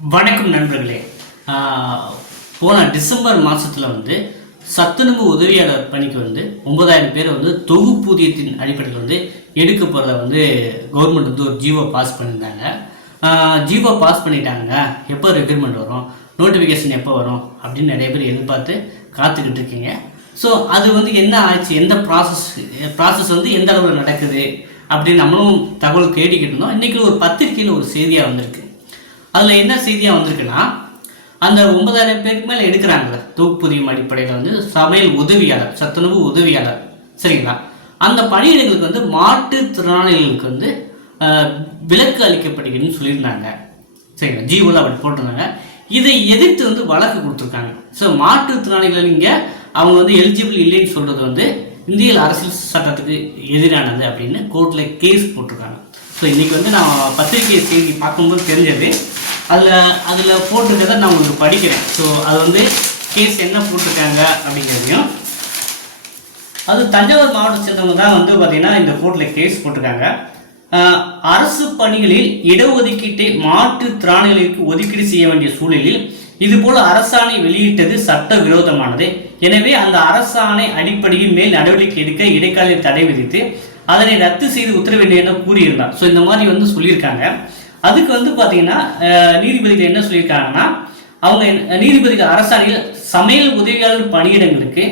வணக்கம் நண்பர்களே. போன டிசம்பர் மாதத்தில் வந்து சத்துணவு உதவியாளர் பணிக்கு வந்து ஒன்பதாயிரம் பேர் வந்து தொகுப்பூதியத்தின் அடிப்படையில் வந்து எடுக்க போகிறத வந்து கவர்மெண்ட் வந்து ஒரு ஜீவோ பாஸ் பண்ணியிருந்தாங்க. ஜீவோ பாஸ் பண்ணிட்டாங்க. எப்போ ரெக்ரூட்மெண்ட் வரும்? நோட்டிஃபிகேஷன் எப்போ வரும்? அப்படின்னு நிறைய பேர் எதிர்பார்த்து காத்துக்கிட்டு இருக்கீங்க. ஸோ அது வந்து என்ன ஆச்சு? எந்த ப்ராசஸ் ப்ராசஸ் வந்து எந்த அளவில் நடக்குது? அப்படின்னு நம்மளும் தகவல் தேடிக்கிட்டு இருந்தோம். இன்றைக்கி ஒரு பத்திரிகையில் ஒரு செய்தியாக வந்திருக்கு. அதில் என்ன செய்தியாக வந்திருக்குன்னா அந்த ஒன்பதாயிரம் பேருக்கு மேலே எடுக்கிறாங்கல்ல தொகுப்புதியம் அடிப்படையில் வந்து சமையல் உதவியாளர் சத்துணவு உதவியாளர். சரிங்களா? அந்த பணியிடங்களுக்கு வந்து மாற்றுத்திறனாளிகளுக்கு வந்து விலக்கு அளிக்கப்படுகிறதுன்னு சொல்லியிருந்தாங்க. சரிங்களா? ஜீவோவில் அப்படி போட்டிருந்தாங்க. இதை எதிர்த்து வந்து வழக்கு கொடுத்துருக்காங்க. ஸோ மாற்றுத்திறனாளிகள் இங்கே அவங்க வந்து எலிஜிபிள் இல்லைன்னு சொல்கிறது வந்து இந்திய அரசியல் சட்டத்துக்கு எதிரானது அப்படின்னு கோர்ட்டில் கேஸ் போட்டிருக்காங்க. ஸோ இன்றைக்கி வந்து நான் பத்திரிகை செய்தி பார்க்கும்போது தெரிஞ்சது அதில் அதில் போட்டிருக்கிறத நான் உங்களுக்கு படிக்கிறேன். ஸோ அது வந்து கேஸ் என்ன போட்டிருக்காங்க அப்படிங்கிறதையும். அது தஞ்சாவூர் மாவட்டத்தை சேர்ந்தவங்க தான் வந்து பார்த்தீங்கன்னா இந்த கோர்ட்டில் கேஸ் போட்டிருக்காங்க. அரசு பணிகளில் இடஒதுக்கீட்டை மாற்றுத்திறனாளிகளுக்கு ஒதுக்கீடு செய்ய வேண்டிய சூழலில் இதுபோல் அரசாணை வெளியிட்டது சட்ட விரோதமானது எனவே அந்த அரசாணை அடிப்படையில் மேல் நடவடிக்கை எடுக்க இடைக்கால தடை விதித்து அதனை ரத்து செய்து உத்தரவில்லை என கூறியிருந்தார். ஸோ இந்த மாதிரி வந்து சொல்லியிருக்காங்க. அதுக்கு வந்து பார்த்தீங்கன்னா நீதிபதிகள் என்ன சொல்லியிருக்காங்கன்னா அவங்க நீதிபதிகள் அரசாணையில் சமையல் உதவியாளர் பணியிடங்களுக்கு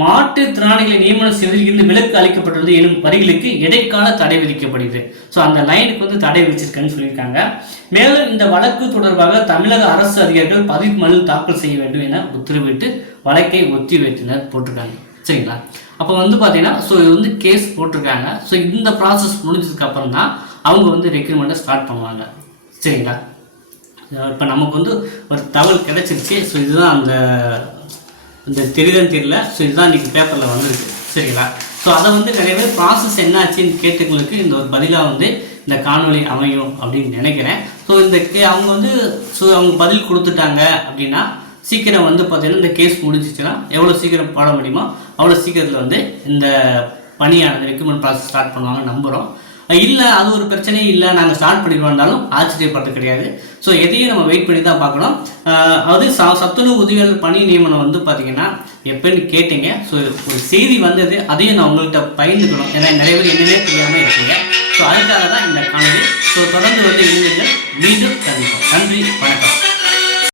மாற்றுத் திறனாளிகளை நியமனம் செய்வதில் இருந்து விலக்கு அளிக்கப்பட்டுள்ளது எனும் வரிகளுக்கு இடைக்கால தடை விதிக்கப்படுகிறது. ஸோ அந்த லைனுக்கு வந்து தடை விதிச்சிருக்கேன்னு சொல்லியிருக்காங்க. மேலும் இந்த வழக்கு தொடர்பாக தமிழக அரசு அதிகாரிகள் பதிவு மனு தாக்கல் செய்ய வேண்டும் என உத்தரவிட்டு வழக்கை ஒத்தி வைத்தனர் போட்டிருக்காங்க. சரிங்களா? அப்போ வந்து பார்த்தீங்கன்னா ஸோ இது வந்து கேஸ் போட்டிருக்காங்க. ஸோ இந்த ப்ராசஸ் முடிஞ்சதுக்கு அப்புறம் தான் அவங்க வந்து ரெக்ரூட்மெண்ட்டை ஸ்டார்ட் பண்ணுவாங்க. சரிங்களா? இப்போ நமக்கு வந்து ஒரு தகவல் கிடச்சிருச்சு. ஸோ இதுதான் அந்த இந்த தெரியுதுன்னு தெரியல. ஸோ இதுதான் இன்றைக்கி பேப்பரில் வந்திருக்கு. சரிங்களா? ஸோ அதை வந்து நிறைய பேர் ப்ராசஸ் என்ன ஆச்சுன்னு கேட்டவங்களுக்கு இந்த ஒரு பதிலாக வந்து இந்த காணொலி அமையும் அப்படின்னு நினைக்கிறேன். ஸோ இந்த கே அவங்க வந்து ஸோ அவங்க பதில் கொடுத்துட்டாங்க அப்படின்னா சீக்கிரம் வந்து பார்த்தீங்கன்னா இந்த கேஸ் முடிஞ்சிச்சுன்னா எவ்வளோ சீக்கிரம் பாட முடியுமோ அவ்வளோ சீக்கிரத்தில் வந்து இந்த பணியானது ரெக்ரூட்மெண்ட் ப்ராசஸ் ஸ்டார்ட் பண்ணுவாங்க நம்புகிறோம் இல்லை அது ஒரு பிரச்சனையே இல்லை நாங்கள் ஸ்டார்ட் பண்ணிடுவோம்னாலும் ஆச்சரியப்படுறது கிடையாது. ஸோ எதையும் நம்ம வெயிட் பண்ணி தான் பார்க்கணும். அது ச சத்துணவு உதவியாளர் பணி நியமனம் வந்து பார்த்தீங்கன்னா எப்போன்னு கேட்டீங்க. ஸோ ஒரு செய்தி வந்தது அதையும் நான் உங்கள்கிட்ட பகிர்ந்துக்கணும். ஏன்னா நிறைய பேர் என்னன்னே தெரியாமல் இருக்கீங்க. ஸோ அதுக்காக தான் இந்த காணொலி ஸோ தொடர்ந்து வந்து இளைஞர்கள் மீண்டும் சந்திப்போம். நன்றி வணக்கம்.